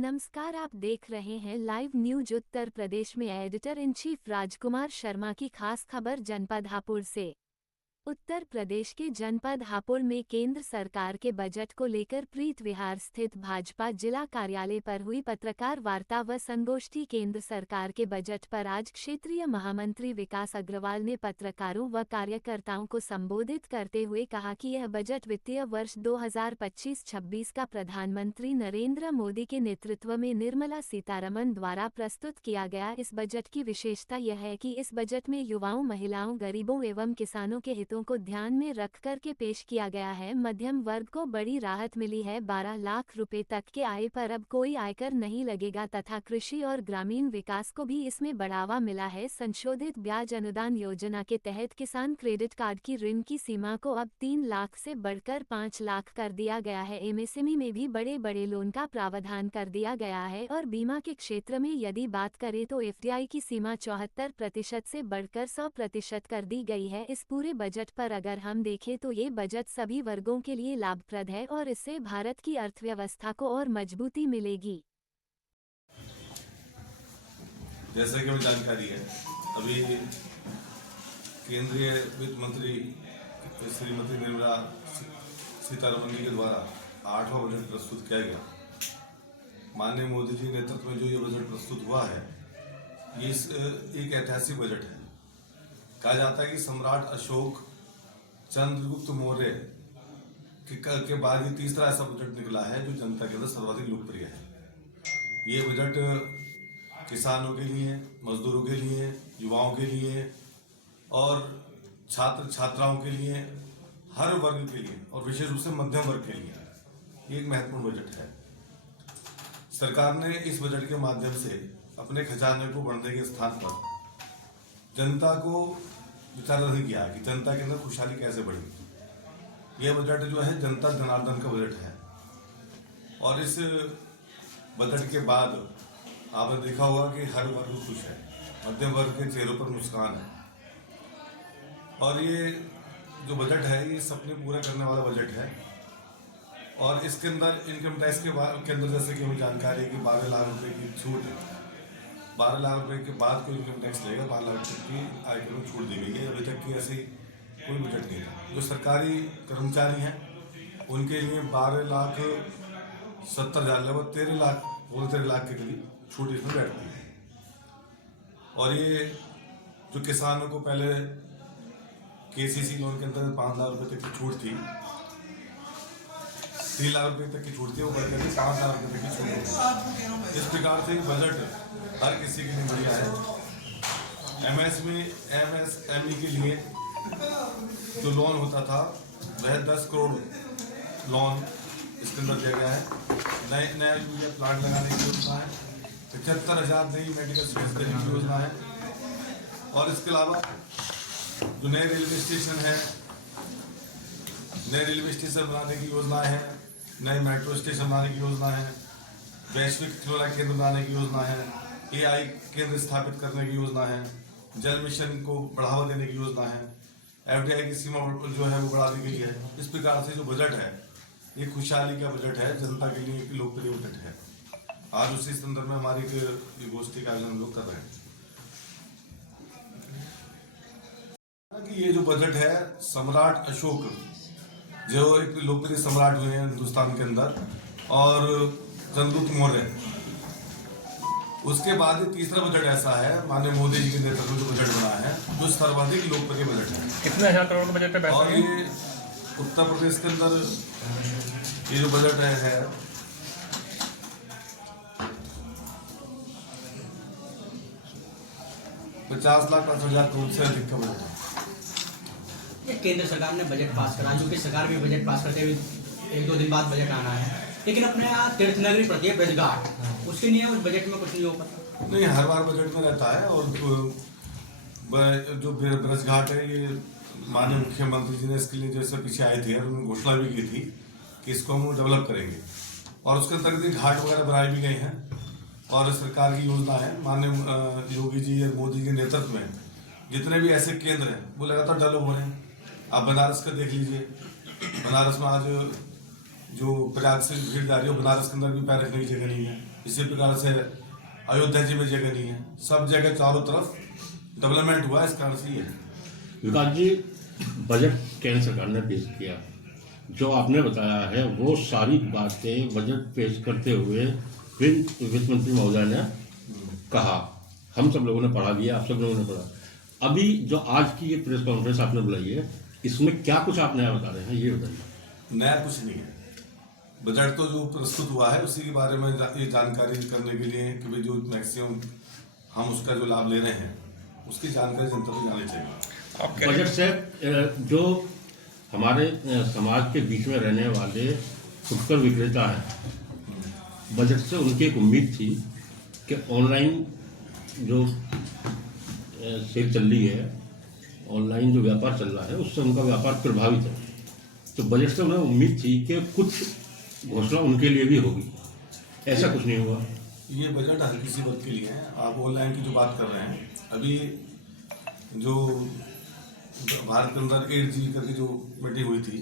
नमस्कार, आप देख रहे हैं लाइव न्यूज उत्तर प्रदेश में। Editor in chief Rajkumar Sharma की खास खबर जनपद हापुड़ से। उत्तर प्रदेश के जनपद हापुड़ में केंद्र सरकार के बजट को लेकर प्रीत विहार स्थित भाजपा जिला कार्यालय पर हुई पत्रकार वार्ता व संगोष्ठी। केंद्र सरकार के बजट पर आज क्षेत्रीय महामंत्री विकास अग्रवाल ने पत्रकारों व कार्यकर्ताओं को संबोधित करते हुए कहा कि यह बजट वित्तीय वर्ष 2025-26 का प्रधानमंत्री नरेंद्र मोदी के नेतृत्व में निर्मला सीतारमण द्वारा प्रस्तुत किया गया। इस बजट की विशेषता यह है कि इस बजट में युवाओं, महिलाओं, गरीबों एवं किसानों के हितों को ध्यान में रख कर के पेश किया गया है। मध्यम वर्ग को बड़ी राहत मिली है। 12 लाख रुपए तक के आय पर अब कोई आयकर नहीं लगेगा तथा कृषि और ग्रामीण विकास को भी इसमें बढ़ावा मिला है। संशोधित ब्याज अनुदान योजना के तहत किसान क्रेडिट कार्ड की ऋण की सीमा को अब 3 लाख से बढ़कर 5 लाख कर दिया गया है। एमएसएमई में भी बड़े बड़े लोन का प्रावधान कर दिया गया है और बीमा के क्षेत्र में यदि बात करें तो एफडीआई की सीमा 74% से बढ़कर 100% कर दी गई है। इस पूरे बजट पर अगर हम देखें तो ये बजट सभी वर्गों के लिए लाभप्रद है और इससे भारत की अर्थव्यवस्था को और मजबूती मिलेगी। जैसे कि हमें जानकारी है, अभी केंद्रीय वित्त मंत्री श्रीमती निर्मला सीतारमण जी के द्वारा 8वां बजट प्रस्तुत किया गया। माननीय मोदी जी नेतृत्व में जो ये बजट प्रस्तुत हुआ है, ये एक ऐतिहासिक बजट है। कहा जाता है कि सम्राट अशोक चंद्रगुप्त मौर्य के बाद ये तीसरा ऐसा बजट निकला है जो जनता के अंदर सर्वाधिक लोकप्रिय है। ये बजट किसानों के लिए, मजदूरों के लिए, युवाओं के लिए और छात्र छात्राओं के लिए, हर वर्ग के लिए और विशेष रूप से मध्यम वर्ग के लिए ये एक महत्वपूर्ण बजट है। सरकार ने इस बजट के माध्यम से अपने खजाने को बढ़ने के स्थान पर जनता को विचार नहीं किया कि जनता के अंदर खुशहाली कैसे बढ़ेगी। यह बजट जो है जनता जनार्दन का बजट है और इस बजट के बाद आपने देखा होगा कि हर वर्ग खुश है, मध्यम वर्ग के चेहरों पर मुस्कान है और ये जो बजट है ये सपने पूरे करने वाला बजट है। और इसके अंदर इनकम टैक्स के अंदर जैसे कि हमें जानकारी है कि 12 लाख रुपए की छूट है। 12 लाख रुपए के बाद कोई इनकम टैक्स लेगा, 12 लाख रुपए की आयकर में छूट दी गई है। अभी तक की ऐसी कोई बजट नहीं था। जो सरकारी कर्मचारी हैं उनके लिए 12,70,000 लगभग 13 लाख के करीब छूट इसमें बैठती है। और ये जो किसानों को पहले केसीसी लोन के अंदर 5 लाख रुपए तक की छूट थी, 3 लाख रुपए तक की छूट थी, वो बढ़कर 5 लाख रुपए तक की छूट थी। इस प्रकार से बजट हर किसी के लिए बढ़िया है। एमएसएमई के लिए जो लोन होता था वह 10 करोड़ लोन इसके अंदर दिया गया है। नया यूरिया प्लांट लगाने की योजना है। 75,000 नई मेडिकल स्पेस देने की योजना है। और इसके अलावा जो नए रेलवे स्टेशन है, नए रेलवे स्टेशन बनाने की योजना है, नए मेट्रो स्टेशन बनाने की योजना है, वैश्विक खिलौना केंद्र बनाने की योजना है, एआई केंद्र स्थापित करने की योजना है, जल मिशन को बढ़ावा देने की योजना है, एफडीआई की सीमा जो है वो बढ़ा दी गई है। इस प्रकार से जो बजट है ये खुशहाली का बजट है, जनता के लिए एक लोकप्रिय बजट है। आज उसी संदर्भ में हमारी गोष्ठी का आयोजन हम लोग कर रहे हैं कि ये जो बजट है, सम्राट अशोक जो एक लोकप्रिय सम्राट हुए हैं हिंदुस्तान के अंदर और चंद्रगुप्त मौर्य, उसके बाद तीसरा बजट ऐसा है माननीय मोदी जी के नेतृत्व में जो बजट बना है जो सर्वाधिक लोकप्रिय बजट है। कितने हजार करोड़ का बजट है? और ये उत्तर प्रदेश के अंदर ये जो बजट है 50,60,000 करोड़ से अधिक का बजट है। केंद्र सरकार ने बजट पास करा, जो कि सरकार भी बजट पास करते हुए 1-2 दिन बाद बजट आना है, लेकिन अपने यहाँ तीर्थनगरी पड़ती है ब्रजघाट, उसके लिए उस बजट में कुछ नहीं हो पाता। नहीं, हर बार बजट में रहता है। और जो ब्रजघाट है ये माननीय मुख्यमंत्री जी ने इसके लिए जैसे पीछे आए थे और उन्होंने घोषणा भी की थी कि इसको हम डेवलप करेंगे और उसके अंतर्गत घाट वगैरह बनाए भी गए हैं और सरकार की योजना है। माननीय योगी जी और मोदी जी के नेतृत्व में जितने भी ऐसे केंद्र हैं वो लगातार डेवलप हो रहे हैं। आप बनारस का देख लीजिए, बनारस में आज जो प्रयाग से भीड़ जा रही है, बनारस के अंदर भी पैर रखने की जगह नहीं है। इसी प्रकार से अयोध्या जी में जगह नहीं है, सब जगह चारों तरफ डेवलपमेंट हुआ है, इस कारण से ये है। विकास जी, बजट केंद्र सरकार ने पेश किया, जो आपने बताया है वो सारी बातें बजट पेश करते हुए फिर वित्त मंत्री महोदय ने कहा, हम सब लोगों ने पढ़ा भी है, आप सब लोगों ने पढ़ा। अभी जो आज की ये प्रेस कॉन्फ्रेंस आपने बुलाई है, इसमें क्या कुछ आप नया बता रहे हैं, ये बताइए। नया कुछ नहीं है, बजट तो जो प्रस्तुत हुआ है उसी के बारे में ये जानकारी करने के लिए कि भाई जो मैक्सिमम हम उसका जो लाभ ले रहे हैं उसकी जानकारी जनता को जानी चाहिए। बजट से जो हमारे समाज के बीच में रहने वाले फुटकर विक्रेता हैं, बजट से उनकी एक उम्मीद थी कि ऑनलाइन जो सेल चल रही है, ऑनलाइन जो व्यापार चल रहा है, उससे उनका व्यापार प्रभावित है। तो बजट से उन्हें उम्मीद थी कि कुछ घोषणा उनके लिए भी होगी, ऐसा कुछ नहीं हुआ। ये बजट हर किसी वर्ग के लिए है। आप ऑनलाइन की जो बात कर रहे हैं, अभी जो भारत के अंदर 8G करके जो मीटिंग हुई थी,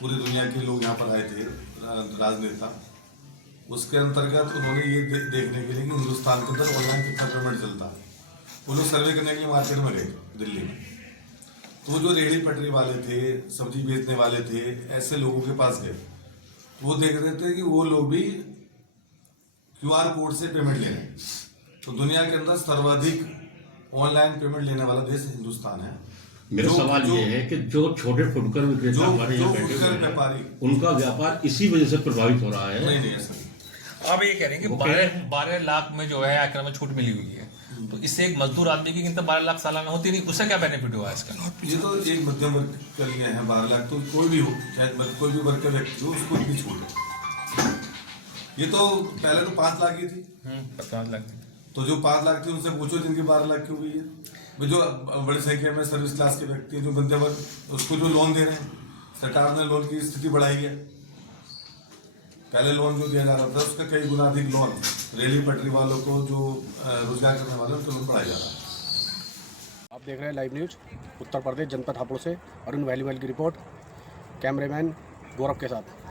पूरी दुनिया के लोग यहाँ पर आए थे, राजनेता, उसके अंतर्गत उन्होंने ये देखने के लिए कि हिंदुस्तान के अंदर ऑनलाइन कितना पेमेंट चलता है, वो लोग सर्वे करने के लिए मार्केट में गए दिल्ली में। तो जो रेहड़ी पटरी वाले थे, सब्जी बेचने वाले थे, ऐसे लोगों के पास गए, वो देख रहे थे कि वो लोग भी QR कोड से पेमेंट ले रहे हैं। तो दुनिया के अंदर सर्वाधिक ऑनलाइन पेमेंट लेने वाला देश हिंदुस्तान है। मेरा सवाल ये है कि जो छोटे फुटकर विक्रेता हमारे यहाँ बैठे हुए व्यापारी, हैं, उनका व्यापार इसी वजह से प्रभावित हो रहा है। नहीं ऐसा नहीं। अब ये कह रहे हैं कि 12 लाख में जो है आयकर में छूट मिली हुई है, तो इससे एक मजदूर आदमी की गिनती 12 लाख सालाना होती नहीं, उससे क्या बेनिफिट हुआ इसका? ये तो एक मध्यम वर्ग के लिए है 12 लाख, तो कोई भी हो, चाहे कोई भी वर्ग का व्यक्ति हो, उसको इतनी छूट है। ये तो पहले तो 5 लाख ही थी, 50 लाख थी। तो जो 5 लाख थे उनसे पूछो जिनकी 12 लाख क्यों हुई है। जो बड़ी संख्या में सर्विस क्लास के व्यक्ति, जो मध्यम वर्ग, उसको जो लोन दे रहे हैं, सरकार ने लोन की स्थिति बढ़ाई है। पहले लोन जो दिया जा रहा था उसका कई गुना अधिक लोन रेहड़ी पटरी वालों को, जो रोजगार करने वाले उनको लोन बढ़ाया जा रहा है। आप देख रहे हैं लाइव न्यूज़ उत्तर प्रदेश जनपद हापुड़ से अरुण वैलीवाल की रिपोर्ट, कैमरेमैन गौरव के साथ।